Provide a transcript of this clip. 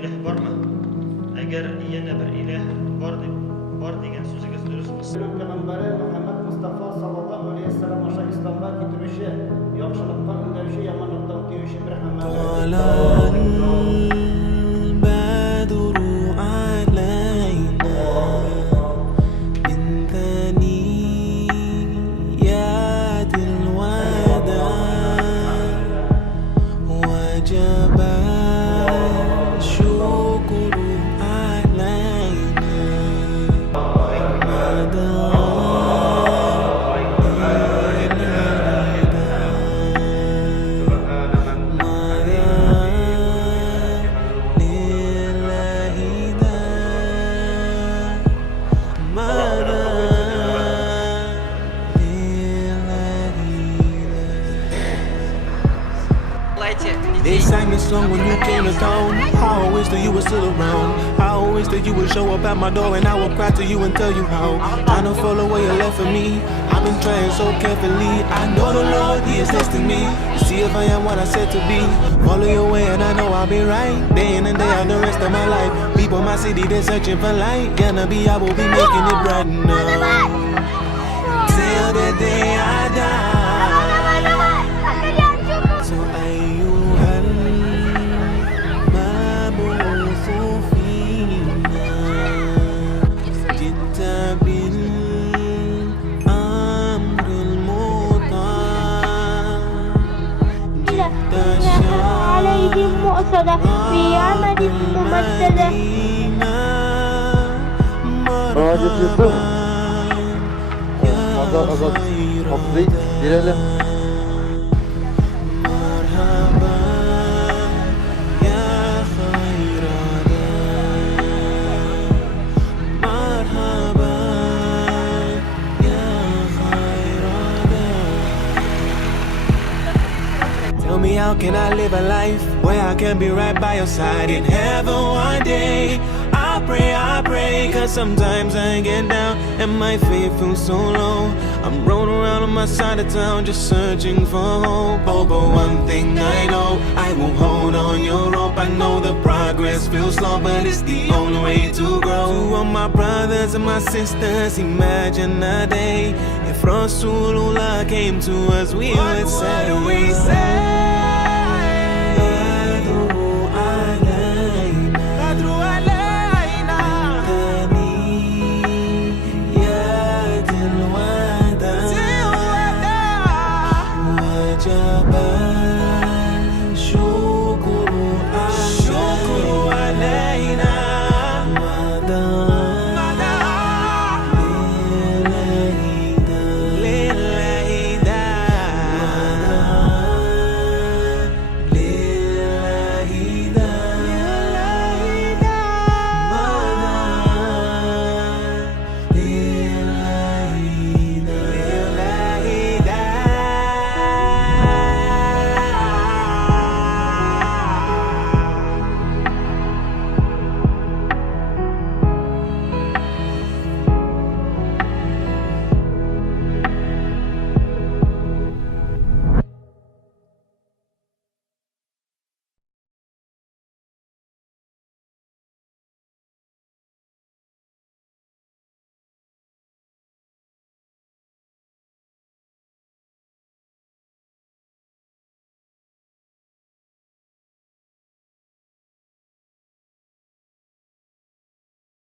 ilah barmı? Eğer yana bir ilah var degan so'zingiz durustmi? Payg'ambari Muhammad Mustafa sallallohu alayhi vasallam o'sha islomga kitirishi, yaxshilikqa undashi, yomonlikdan tiyishi bir hamma. Badru Alayna min thaniyatil wada wajaba syukru Alayna They sang this song when you came to town. I always knew you were still around. I always knew you would show up at my door, and I would cry to you and tell you how I don't follow where you left for me. I've been trying so carefully. I know the Lord, He is testing me to see if I am what I said to be. Follow your way and I know I'll be right. Day in and day out the rest of my life. People in my city, they're searching for light. Yeah, Nabi, I will be making it bright now till the day I die. So عليهم مؤصدة في عمد ممددة. Racip Yusuf, Azat, Hamdi, girelim. Tell me, how can I live a life where I can be right by your side in heaven one day? I pray, cause sometimes I get down and my faith feels so low. I'm rolling around on my side of town just searching for hope. Oh, but one thing I know, I will hold on your rope. I know the progress feels slow, but it's the only way to grow. To all my brothers and my sisters, imagine a day if Rasulullah came to us, we would say, what do we say?